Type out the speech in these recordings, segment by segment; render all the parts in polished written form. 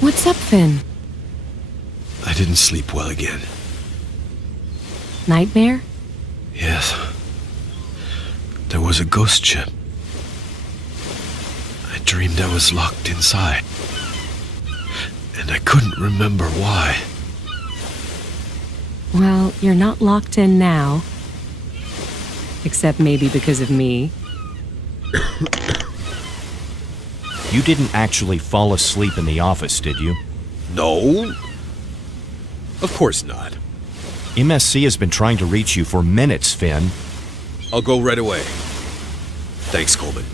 What's up, Finn? I didn't sleep well again. Nightmare? Yes. There was a ghost ship. I dreamed I was locked inside. And I couldn't remember why. Well, you're not locked in now. Except maybe because of me. You didn't actually fall asleep in the office, did you? No. Of course not. MSC has been trying to reach you for minutes, Finn. I'll go right away. Thanks, Coleman.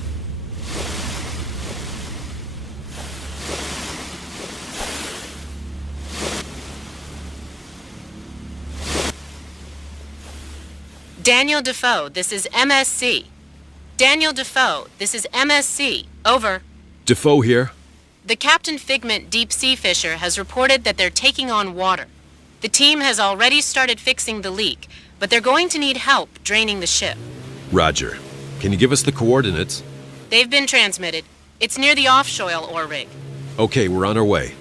Daniel Defoe, this is MSC. Daniel Defoe, this is MSC. Over. Defoe here. The Captain Figment deep sea fisher has reported that they're taking on water. The team has already started fixing the leak, but they're going to need help draining the ship. Roger. Can you give us the coordinates? They've been transmitted. It's near the offshore ore rig. Okay, we're on our way.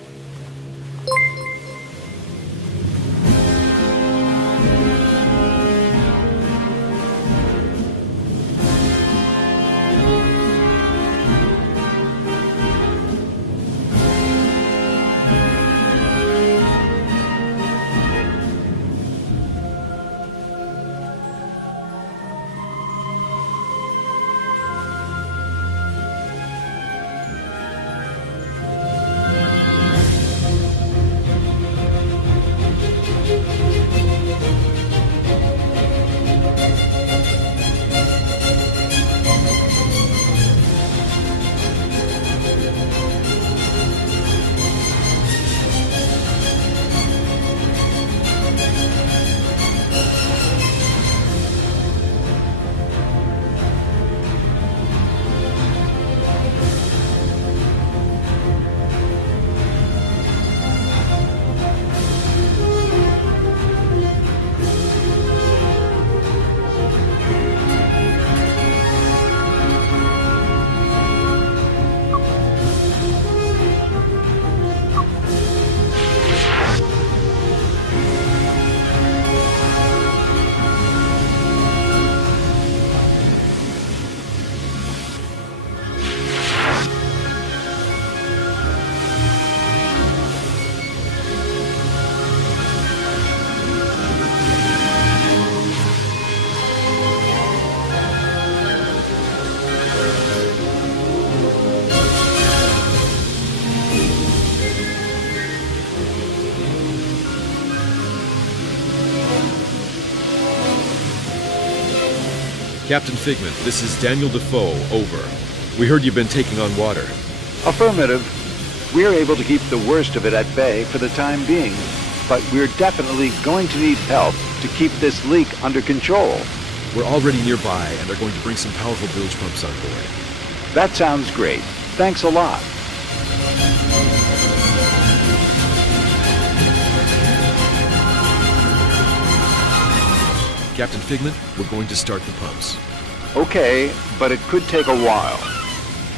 Captain Figment, this is Daniel Defoe, over. We heard you've been taking on water. Affirmative. We're able to keep the worst of it at bay for the time being, but we're definitely going to need help to keep this leak under control. We're already nearby and are going to bring some powerful bilge pumps on board. That sounds great. Thanks a lot. Captain Figment, we're going to start the pumps. Okay, but it could take a while.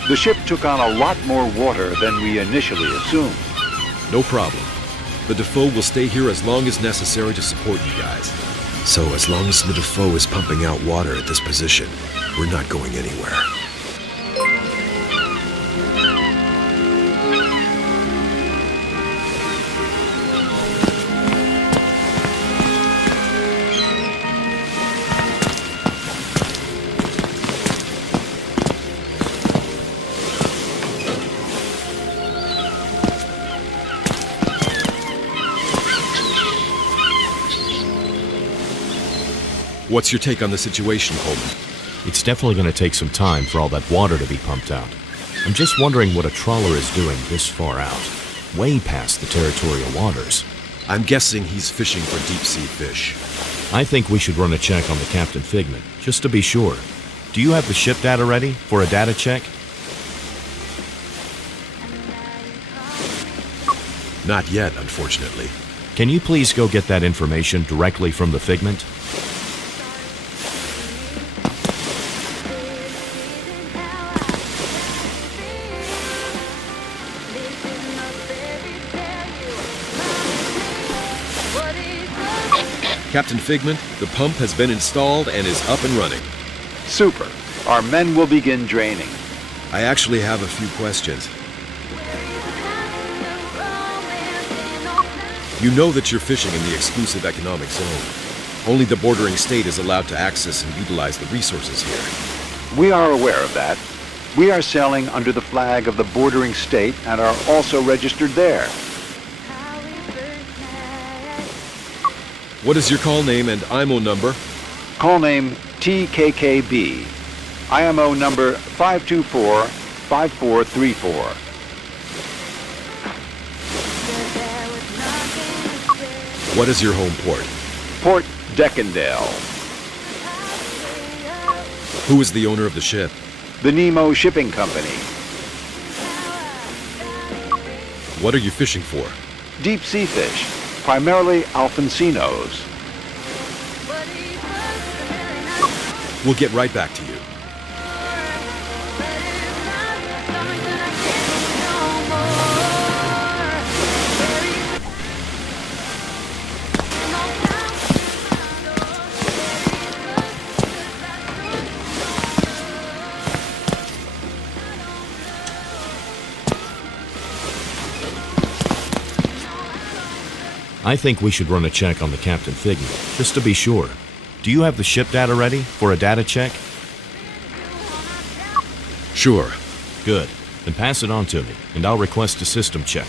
The ship took on a lot more water than we initially assumed. No problem. The Defoe will stay here as long as necessary to support you guys. So as long as the Defoe is pumping out water at this position, we're not going anywhere. What's your take on the situation, Coleman? It's definitely going to take some time for all that water to be pumped out. I'm just wondering what a trawler is doing this far out, way past the territorial waters. I'm guessing he's fishing for deep-sea fish. I think we should run a check on the Captain Figment, just to be sure. Do you have the ship data ready for a data check? Not yet, unfortunately. Can you please go get that information directly from the Figment? Captain Figment, the pump has been installed and is up and running. Super. Our men will begin draining. I actually have a few questions. You know that you're fishing in the exclusive economic zone. Only the bordering state is allowed to access and utilize the resources here. We are aware of that. We are sailing under the flag of the bordering state and are also registered there. What is your call name and IMO number? Call name TKKB. IMO number 524-5434. What is your home port? Port Deckendale. Who is the owner of the ship? The Nemo Shipping Company. What are you fishing for? Deep sea fish, primarily Alfonsinos. We'll get right back to you. I think we should run a check on the Captain Figment, just to be sure. Do you have the ship data ready for a data check? Sure. Good. Then pass it on to me, and I'll request a system check.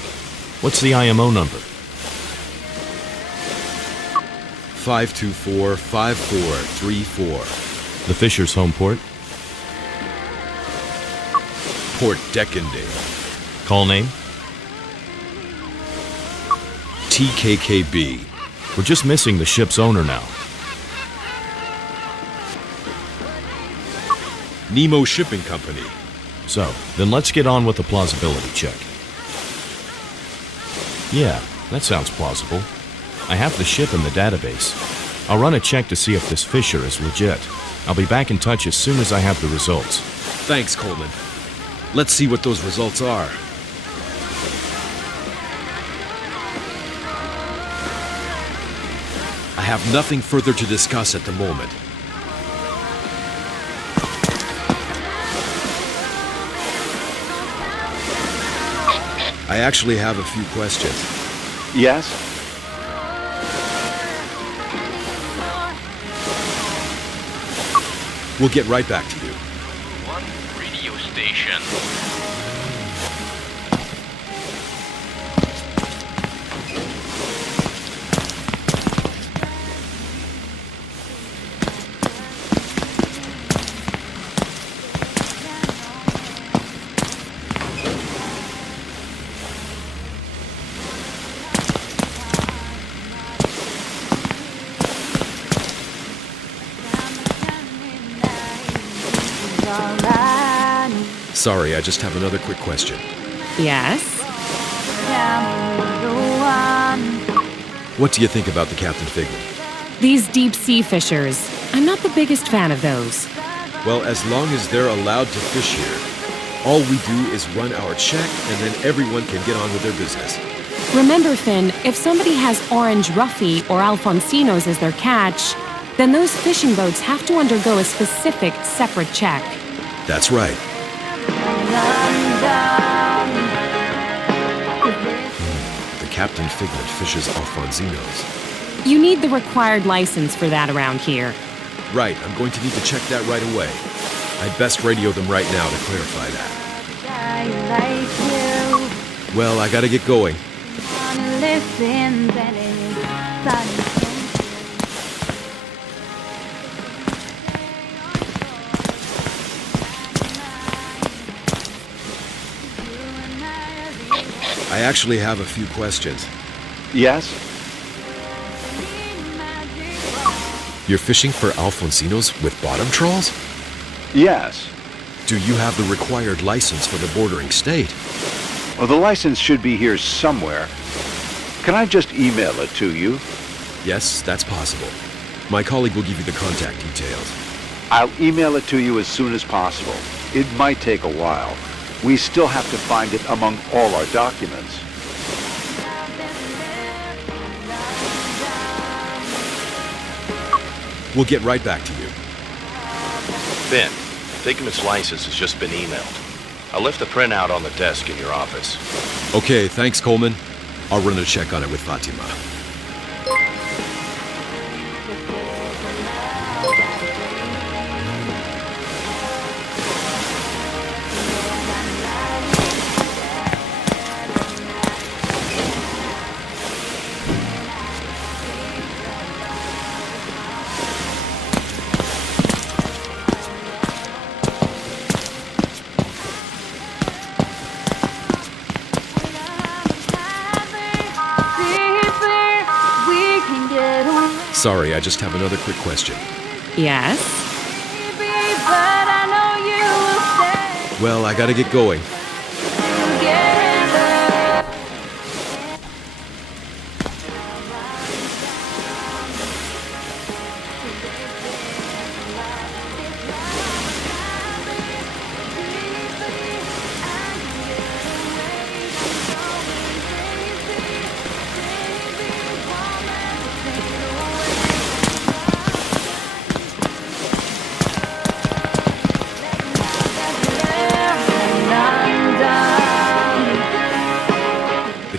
What's the IMO number? 524-5434. The Fisher's home port? Port Deckendale. Call name? TKKB. We're just missing the ship's owner now. Nemo Shipping Company. So, then let's get on with the plausibility check. Yeah, that sounds plausible. I have the ship in the database. I'll run a check to see if this Fisher is legit. I'll be back in touch as soon as I have the results. Thanks, Coleman. Let's see what those results are. I have nothing further to discuss at the moment. I actually have a few questions. Yes? We'll get right back to you. One radio station. Sorry, I just have another quick question. Yes? What do you think about the Captain Figment? These deep sea fishers. I'm not the biggest fan of those. Well, as long as they're allowed to fish here, all we do is run our check and then everyone can get on with their business. Remember, Finn, if somebody has orange roughy or Alfonsinos as their catch, then those fishing boats have to undergo a specific, separate check. That's right. The Captain Figment fishes Alfonsinos. You need the required license for that around here. Right, I'm going to need to check that right away. I'd best radio them right now to clarify that. Well, I gotta get going. I actually have a few questions. Yes? You're fishing for Alfonsinos with bottom trawls? Yes. Do you have the required license for the bordering state? Well, the license should be here somewhere. Can I just email it to you? Yes, that's possible. My colleague will give you the contact details. I'll email it to you as soon as possible. It might take a while. We still have to find it among all our documents. We'll get right back to you. Ben, Figment's license has just been emailed. I left the printout on the desk in your office. Okay, thanks, Coleman. I'll run a check on it with Fatima. Sorry, I just have another quick question. Yes? Well, I gotta get going.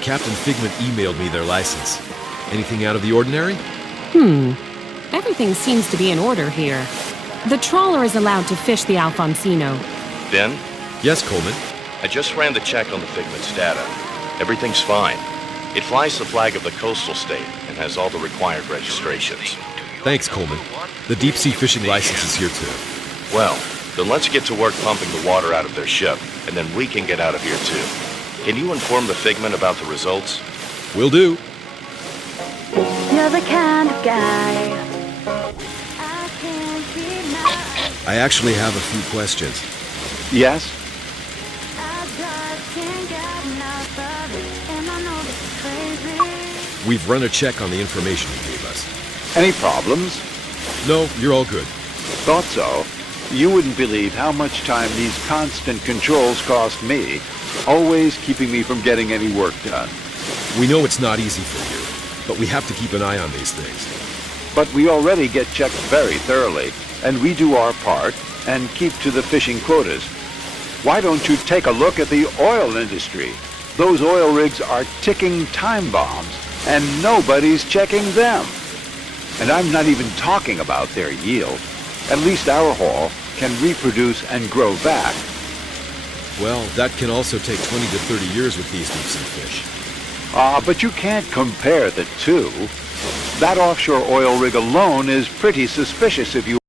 Captain Figment emailed me their license. Anything out of the ordinary? Everything seems to be in order here. The trawler is allowed to fish the Alfonsino. Ben, Yes, Coleman. I just ran the check on the Figment's data. Everything's fine. It flies the flag of the coastal state and has all the required registrations. Thanks, Coleman. The deep-sea fishing license is here, too. Well, then let's get to work pumping the water out of their ship, and then we can get out of here too. Can you inform the Figment about the results? Will do. You're the kind of guy. I actually have a few questions. Yes? We've run a check on the information you gave us. Any problems? No, you're all good. Thought so. You wouldn't believe how much time these constant controls cost me, always keeping me from getting any work done. We know it's not easy for you, but we have to keep an eye on these things. But we already get checked very thoroughly, and we do our part and keep to the fishing quotas. Why don't you take a look at the oil industry? Those oil rigs are ticking time bombs, and nobody's checking them. And I'm not even talking about their yield. At least our haul can reproduce and grow back. Well, that can also take 20 to 30 years with these deep-sea fish. But you can't compare the two. That offshore oil rig alone is pretty suspicious if you